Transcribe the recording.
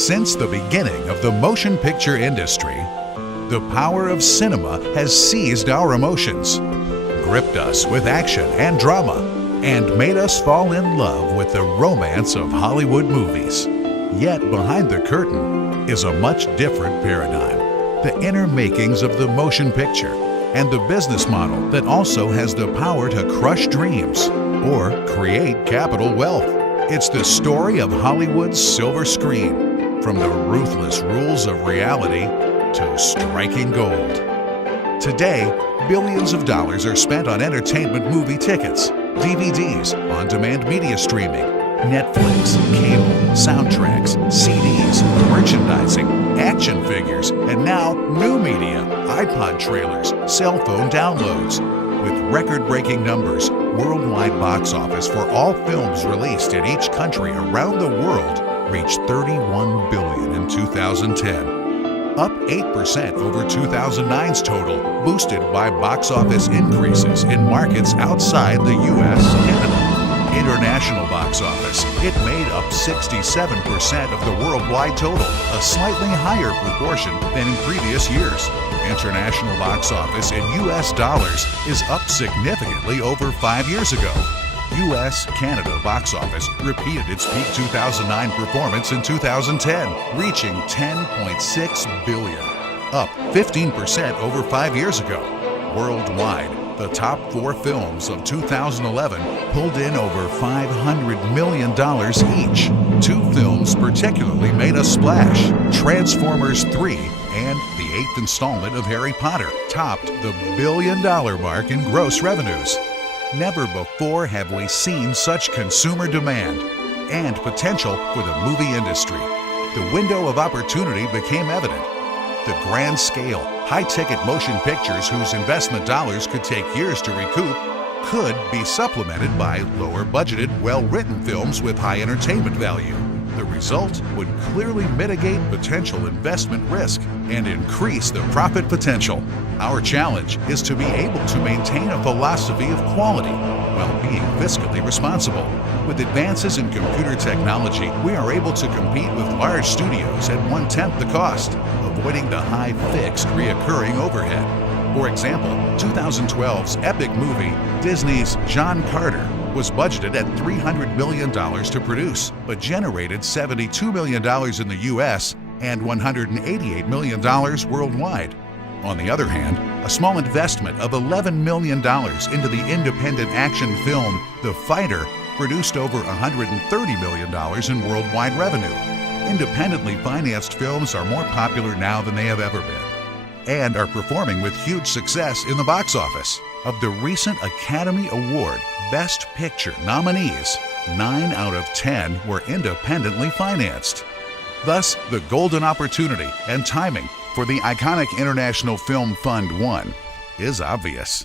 Since the beginning of the motion picture industry, the power of cinema has seized our emotions, gripped us with action and drama, and made us fall in love with the romance of Hollywood movies. Yet behind the curtain is a much different paradigm, the inner makings of the motion picture, and the business model that also has the power to crush dreams or create capital wealth. It's the story of Hollywood's silver screen, from the ruthless rules of reality to striking gold. Today, billions of dollars are spent on entertainment movie tickets, DVDs, on-demand media streaming, Netflix, cable, soundtracks, CDs, merchandising, action figures, and now new media, iPod trailers, cell phone downloads. With record-breaking numbers, worldwide box office for all films released in each country around the world reached $31 billion in 2010, up 8% over 2009's total, boosted by box office increases in markets outside the U.S., Canada. International box office, it made up 67% of the worldwide total, a slightly higher proportion than in previous years. International box office in U.S. dollars is up significantly over 5 years ago. U.S.-Canada box office repeated its peak 2009 performance in 2010, reaching $10.6 billion, up 15% over 5 years ago. Worldwide, the top 4 films of 2011 pulled in over $500 million each. 2 films particularly made a splash. Transformers 3 and the 8th installment of Harry Potter topped the $1 billion mark in gross revenues. Never before have we seen such consumer demand and potential for the movie industry. The window of opportunity became evident. The grand scale, high-ticket motion pictures whose investment dollars could take years to recoup could be supplemented by lower-budgeted, well-written films with high entertainment value. The result would clearly mitigate potential investment risk and increase the profit potential. Our challenge is to be able to maintain a philosophy of quality while being fiscally responsible. With advances in computer technology, we are able to compete with large studios at 1/10 the cost, avoiding the high fixed reoccurring overhead. For example, 2012's epic movie, Disney's John Carter, was budgeted at $300 million to produce, but generated $72 million in the U.S. and $188 million worldwide. On the other hand, a small investment of $11 million into the independent action film The Fighter produced over $130 million in worldwide revenue. Independently financed films are more popular now than they have ever been, and are performing with huge success in the box office. Of the recent Academy Award Best Picture nominees, 9 out of 10 were independently financed. Thus, the golden opportunity and timing for the iconic International Film Fund 1 is obvious.